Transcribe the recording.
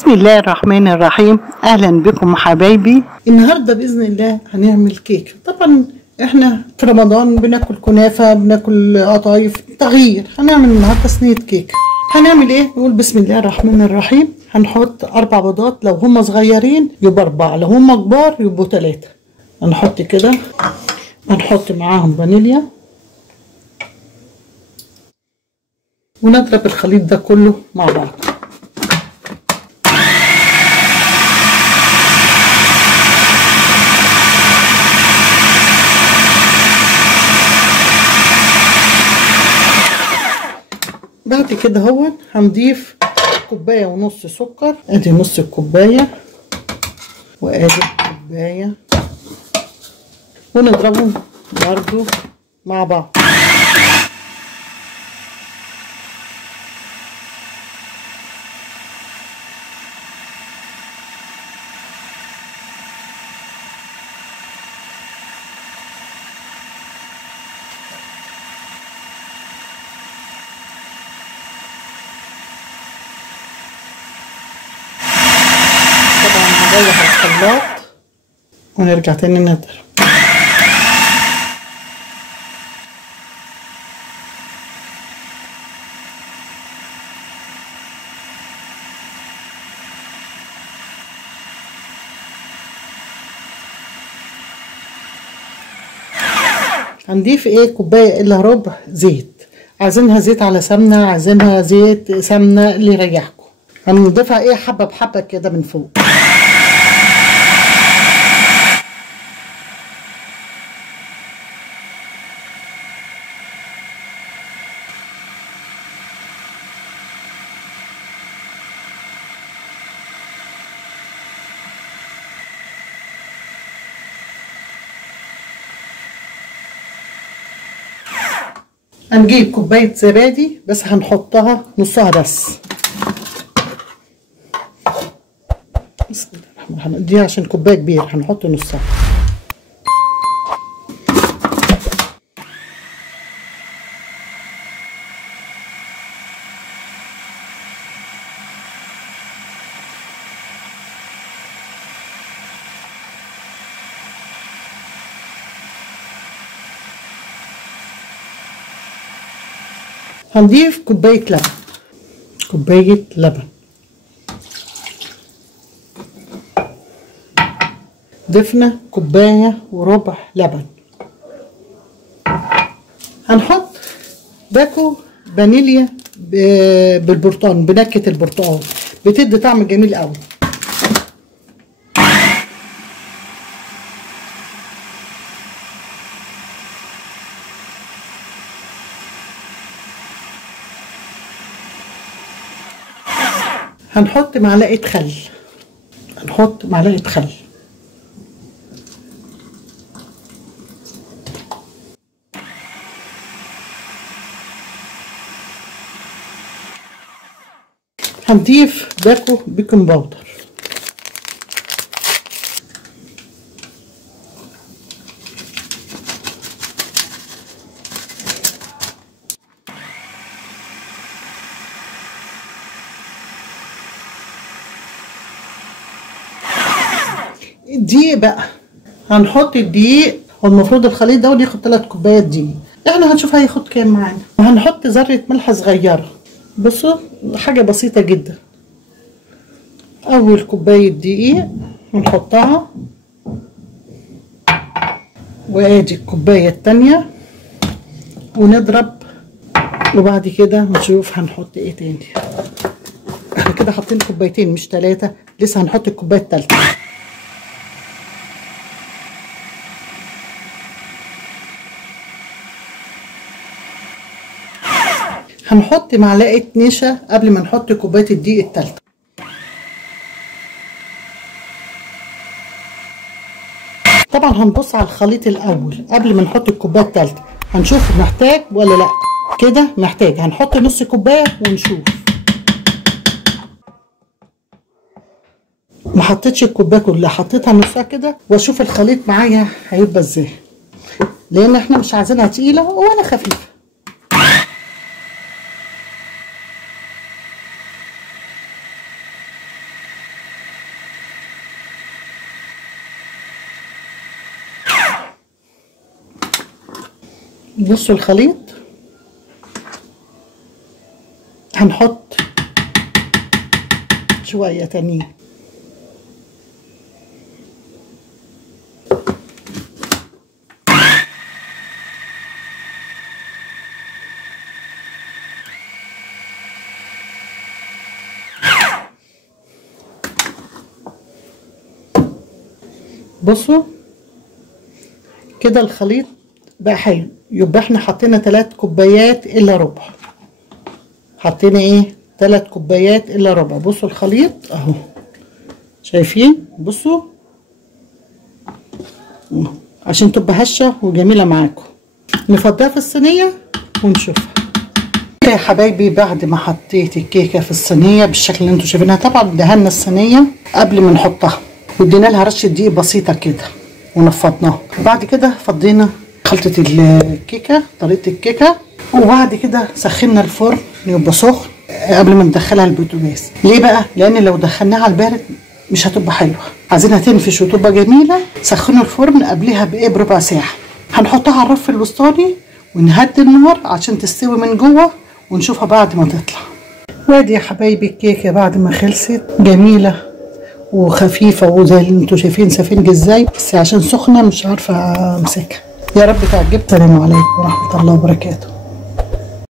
بسم الله الرحمن الرحيم. اهلا بكم حبايبي. النهارده باذن الله هنعمل كيك. طبعا احنا في رمضان بناكل كنافه، بناكل قطايف، تغيير. هنعمل النهارده صينيه كيك. هنعمل ايه؟ نقول بسم الله الرحمن الرحيم. هنحط 4 بيضات، لو هم صغيرين يبقى 4، لو هم كبار يبقوا 3. هنحط كده، هنحط معاهم فانيليا ونضرب الخليط ده كله مع بعض. بعد كده هو هنضيف 1.5 كوباية سكر. ادي نص الكوباية وادي الكوباية، ونضربهم برضو مع بعض. نريح الخلاط ونرجع تاني نضرب. هنضيف ايه؟ كوبايه الا ربع زيت. عايزينها زيت على سمنه، عايزينها زيت سمنه، اللي يريحكم. هنضيفها ايه؟ حبه بحبه كده من فوق. هنجيب كوباية زبادي، بس هنحطها نصها بس. بسم الله الرحمن الرحيم. دي عشان كوباية كبيرة هنحط نصها. هنضيف كوباية لبن. كوباية لبن. ضفنا 1.25 كوباية لبن. هنحط باكو فانيليا بالبرتقال، بنكهة البرتقال، بتدي طعم جميل قوي. هنحط معلقة خل. هنحط معلقة خل. هنضيف باكو بيكنج باودر. الدقيق بقى، هنحط الدقيق. والمفروض الخليط ده ياخد 3 كوبايات دقيق. احنا هنشوف هياخد كام معانا. وهنحط ذرة ملح صغيرة. بصوا حاجة بسيطة جدا. اول كوباية دقيق هنحطها، وادي الكوباية التانية، ونضرب. وبعد كده نشوف هنحط ايه تاني. احنا كده حاطين كوبايتين مش 3، لسه هنحط الكوباية التالتة. هنحط معلقة نشا قبل ما نحط كوباية الدقيق التالتة. طبعا هنبص على الخليط الأول قبل ما نحط الكوباية التالتة، هنشوف محتاج ولا لأ. كده محتاج، هنحط نص كوباية ونشوف. ما حطيتش الكوباية كلها، حطيتها نصها كده، واشوف الخليط معايا هيبقى ازاي، لأن احنا مش عايزينها تقيلة ولا خفيفة. بصوا الخليط، هنحط شوية تانيين. بصوا كده الخليط بقى حلو. يبقى احنا حطينا 3 كوبايات الا ربع. حطينا ايه؟ 3 كوبايات الا ربع. بصوا الخليط اهو، شايفين؟ بصوا عشان تبقى هشه وجميله معاكم. نفضيها في الصينيه ونشوفها يا حبايبي. بعد ما حطيت الكيكه في الصينيه بالشكل اللي انتوا شايفينها، طبعا دهنا الصينيه قبل ما نحطها وادينا لها رشه دقيق بسيطه كده ونفضناها. وبعد كده فضينا خلطه الكيكه، طريقه الكيكه، وبعد كده سخنا الفرن يبقى سخن قبل ما ندخلها البوتاجاز. ليه بقى؟ لان لو دخلناها على البارد مش هتبقى حلوه، عايزينها تنفش وتبقى جميله. سخنوا الفرن قبلها بربع ساعه. هنحطها على الرف الوسطاني ونهدي النار عشان تستوي من جوه ونشوفها بعد ما تطلع. وادي يا حبايبي الكيكه بعد ما خلصت، جميله وخفيفه وزي اللي انتوا شايفين سفنج ازاي، بس عشان سخنه مش عارفه امسكها. يا رب تعجبكم. السلام عليكم ورحمه الله وبركاته.